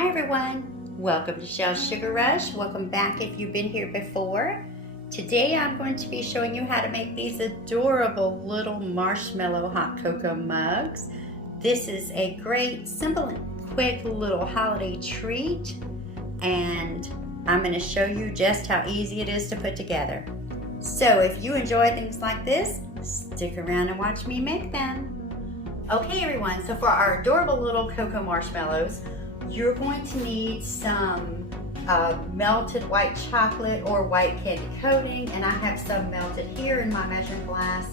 Hi everyone, welcome to Shell's Sugar Rush. Welcome back if you've been here before. Today I'm going to be showing you how to make these adorable little marshmallow hot cocoa mugs. This is a great, simple and quick little holiday treat, and I'm going to show you just how easy it is to put together. So if you enjoy things like this, stick around and watch me make them. Okay everyone, so for our adorable little cocoa marshmallows, you're going to need some melted white chocolate or white candy coating, and I have some melted here in my measuring glass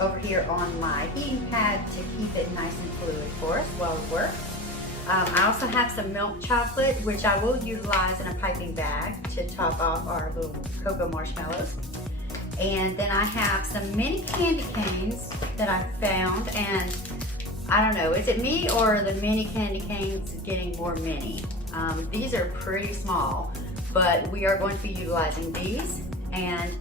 over here on my heating pad to keep it nice and fluid for us while it works. I also have some milk chocolate, which I will utilize in a piping bag to top off our little cocoa marshmallows. And then I have some mini candy canes that I found, and I don't know, is it me or the mini candy canes getting more mini? These are pretty small, but we are going to be utilizing these. And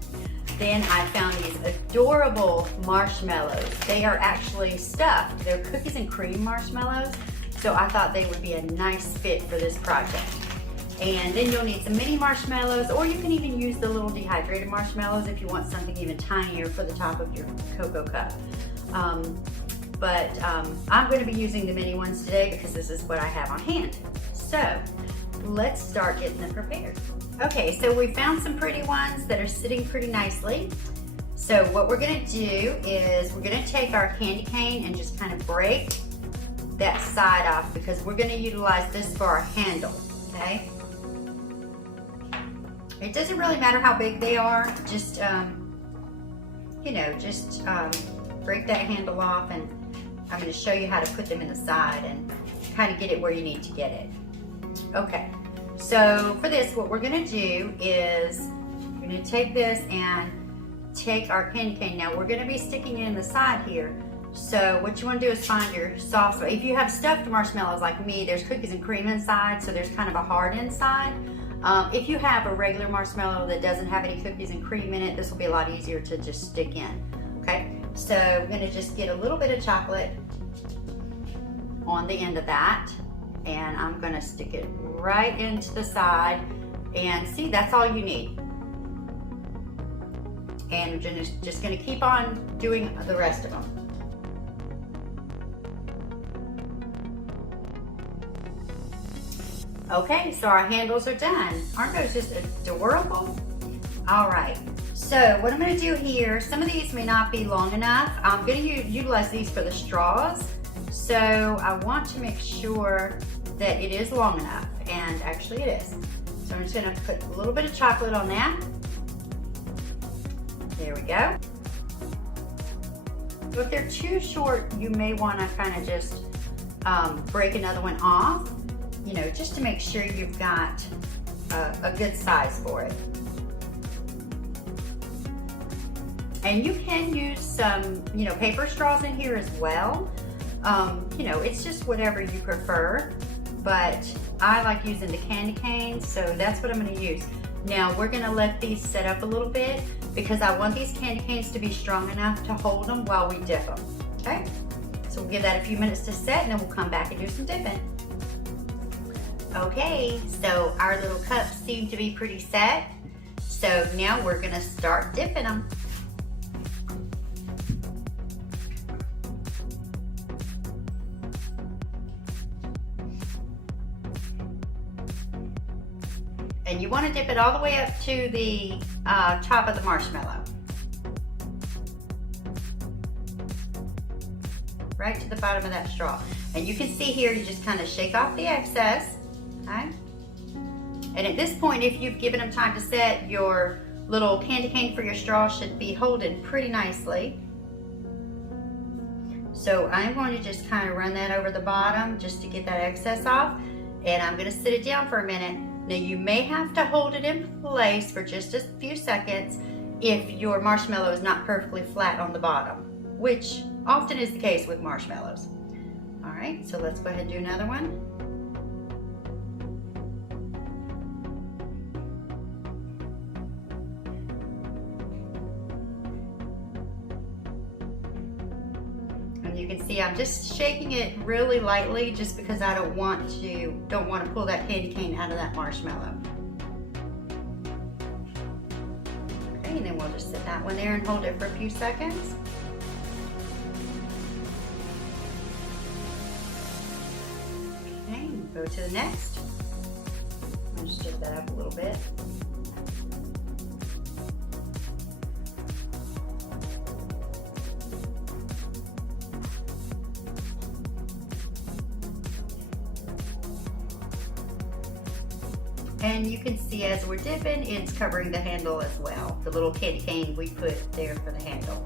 then I found these adorable marshmallows. They are actually stuffed. They're cookies and cream marshmallows, so I thought they would be a nice fit for this project. And then you'll need some mini marshmallows, or you can even use the little dehydrated marshmallows if you want something even tinier for the top of your cocoa cup. I'm going to be using the mini ones today because this is what I have on hand. So let's start getting them prepared. Okay, so we found some pretty ones that are sitting pretty nicely. So what we're going to do is we're going to take our candy cane and just kind of break that side off because we're going to utilize this for our handle, okay? It doesn't really matter how big they are, just, break that handle off, and I'm going to show you how to put them in the side and kind of get it where you need to get it. Okay, so for this, what we're going to do is we're going to take this and take our candy cane. Now we're going to be sticking it in the side here. So what you want to do is find your soft, if you have stuffed marshmallows like me, there's cookies and cream inside, so there's kind of a hard inside. If you have a regular marshmallow that doesn't have any cookies and cream in it, this will be a lot easier to just stick in. Okay, so we're going to just get a little bit of chocolate on the end of that, and I'm going to stick it right into the side, and see, that's all you need. And we're just going to keep on doing the rest of them. Okay, so our handles are done. Aren't those just adorable? All right, so what I'm going to do here, some of these may not be long enough. I'm going to utilize these for the straws. So I want to make sure that it is long enough, and actually it is. So I'm just going to put a little bit of chocolate on that. There we go. So if they're too short, you may want to kind of just break another one off, just to make sure you've got a good size for it. And you can use some, paper straws in here as well. It's just whatever you prefer, but I like using the candy canes, so that's what I'm going to use. Now we're going to let these set up a little bit because I want these candy canes to be strong enough to hold them while we dip them. Okay, so we'll give that a few minutes to set, and then we'll come back and do some dipping. Okay, so our little cups seem to be pretty set, so now we're going to start dipping them. And you want to dip it all the way up to the top of the marshmallow. Right to the bottom of that straw. And you can see here, you just kind of shake off the excess. Okay? And at this point, if you've given them time to set, your little candy cane for your straw should be holding pretty nicely. So I'm going to just kind of run that over the bottom just to get that excess off. And I'm going to sit it down for a minute. Now you may have to hold it in place for just a few seconds if your marshmallow is not perfectly flat on the bottom, which often is the case with marshmallows. All right, so let's go ahead and do another one. And you you can see I'm just shaking it really lightly just because I don't want to pull that candy cane out of that marshmallow. Okay, and then we'll just sit that one there and hold it for a few seconds. Okay, go to the next. I'll just shift that up a little bit. And you can see as we're dipping, it's covering the handle as well. The little candy cane we put there for the handle.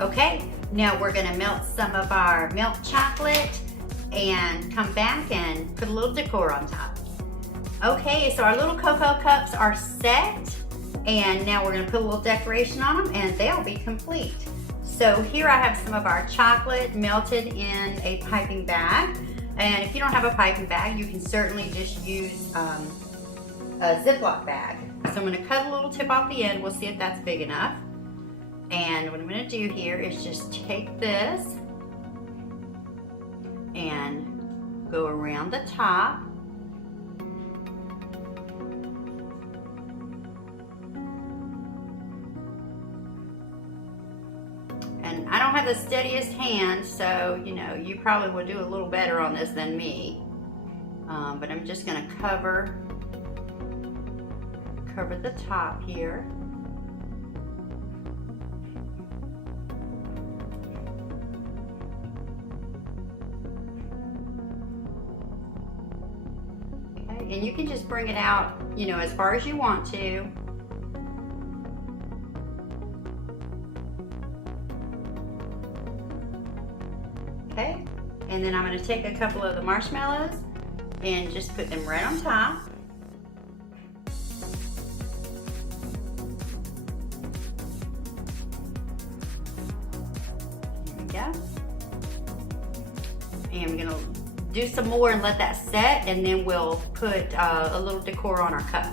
Okay, now we're gonna melt some of our milk chocolate and come back and put a little decor on top. Okay, so our little cocoa cups are set, and now we're gonna put a little decoration on them and they'll be complete. So here I have some of our chocolate melted in a piping bag. And if you don't have a piping bag, you can certainly just use a Ziploc bag. So I'm gonna cut a little tip off the end. We'll see if that's big enough. And what I'm gonna do here is just take this and go around the top. And I don't have the steadiest hand, so you know, you probably would do a little better on this than me. But I'm just gonna cover the top here. Okay, and you can just bring it out, you know, as far as you want to. Okay, and then I'm going to take a couple of the marshmallows and just put them right on top. There we go. And we're going to do some more and let that set, and then we'll put a little decor on our cup.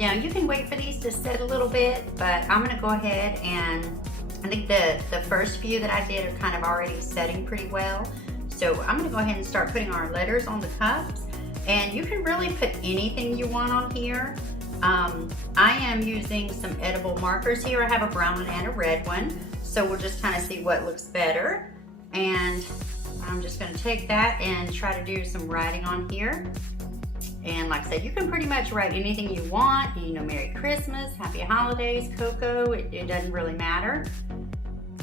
Now you can wait for these to set a little bit, but I'm gonna go ahead and I think the first few that I did are kind of already setting pretty well. So I'm gonna go ahead and start putting our letters on the cups, and you can really put anything you want on here. I am using some edible markers here. I have a brown one and a red one, so we'll just kind of see what looks better. And I'm just gonna take that and try to do some writing on here. And like I said, you can pretty much write anything you want. You know, Merry Christmas, Happy Holidays, Cocoa, it doesn't really matter.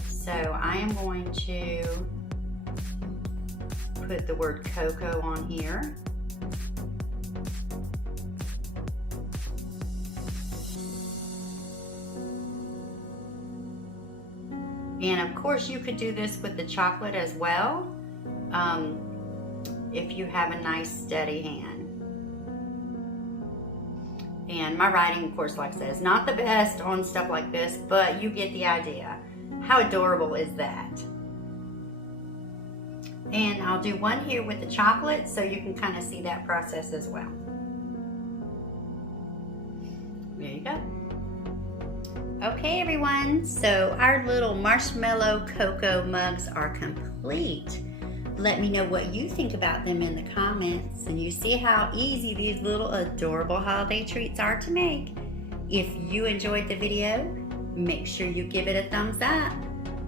So I am going to put the word Cocoa on here. And of course you could do this with the chocolate as well, if you have a nice steady hand. And my writing, of course, like I said, is not the best on stuff like this, but you get the idea. How adorable is that? And I'll do one here with the chocolate so you can kind of see that process as well. There you go. Okay, everyone, so our little marshmallow cocoa mugs are complete. Let me know what you think about them in the comments, and you see how easy these little adorable holiday treats are to make. If you enjoyed the video, make sure you give it a thumbs up.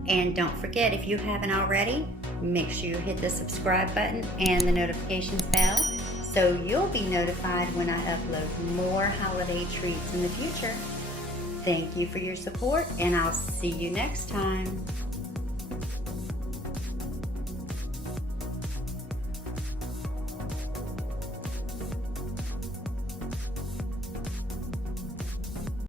And don't forget, if you haven't already, make sure you hit the subscribe button and the notifications bell so you'll be notified when I upload more holiday treats in the future. Thank you for your support, and I'll see you next time.